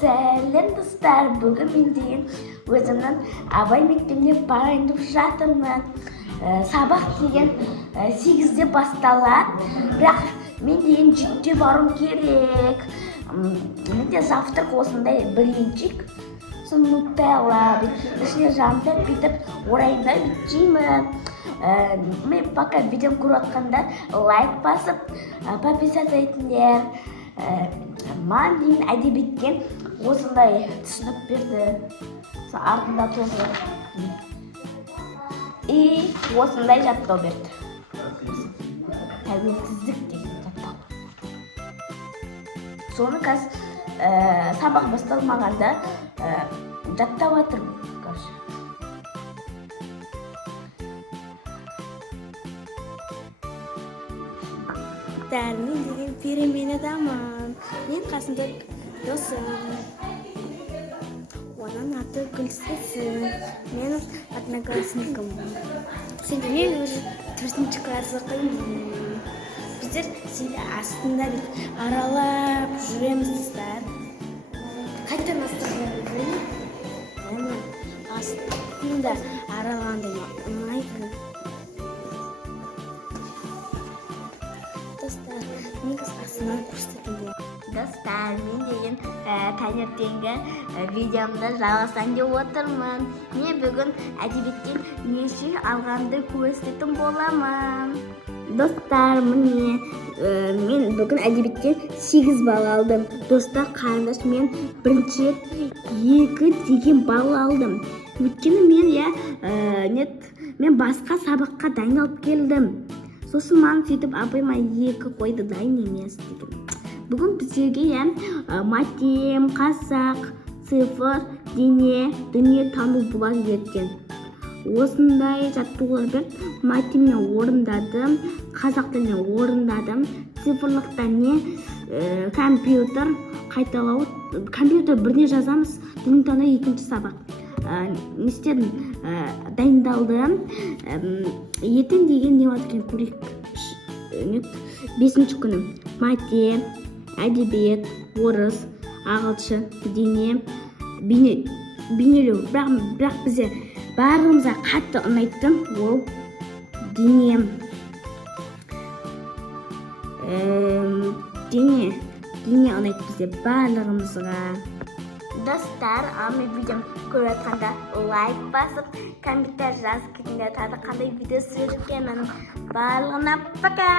Сәлем достар, бүгін мен деген өзімнің абай мектебіне барайын деп жатырмын. Сабақ деген 8-де басталады, бірақ мен деген 7-де баруым керек. Менде завтрак осындай блинчик, нутелла, ішіне жантып бүйтіп орайында бүйтеймін. Мен пока видео көріп жатқанда лайк басып, подписаться етіңдер. Маған дейін әдебиеттен осындай түсінік берді. Артында тоже и осындай жаттау берді. Тәуелсіздік деген жаттау. Соны қазір сабақ басталмағанда жаттап жатырмын. Мен деген переменадамын. Мен қасымда досым. Оның аты Гүлсесін. Мен одноклассникімін. Мен уже 4-ші класс оқимын. Біздер сенде астында аралап жүреміз достар. Қайтадан астында аралағанды ұнайды. Достар, мен астынан көрсететін боламын. Достар, мен деген таңертеңгі видеомды жалғасам деп отырмын. Мен бүгін әдебиеттен неше алғанды көрсететін боламын. Достар, міне мен бүгін әдебиеттен 8 балл алдым. Достар, қарындаш, мен бірінші 2 деген балл алдым. Өйткені мен басқа сабаққа дайындалып келдім. Сосын маған сөйтіп апайыма 2 қойды, дайын емес деген. Бүгін біздерге матем, қазақ, цифр, дене, дүниетану болады ертең. Осындай жаттығулар берді. Матемнен орындадым, қазақтан орындадым, цифрлықтан компьютер қайталау. Компьютер біріне жазамыз, дүниетану 2-ші сабақ. Не істедім? Дайындалдым. Ертең деген не бар екен көрейік. 5-ші күні матем, әдебиет, орыс, ағылшын, дене, бейнелеу. Бірақ бізде барлығымызға қатты ұнайтын ол дене. Дене ұнайды бізде барлығымызға. Достар, мен видеом көріп жатқанда лайк басып, комментарий жазып кетіңдер. Тағы қандай видео түсіріп жатқанын. Барлығына пока!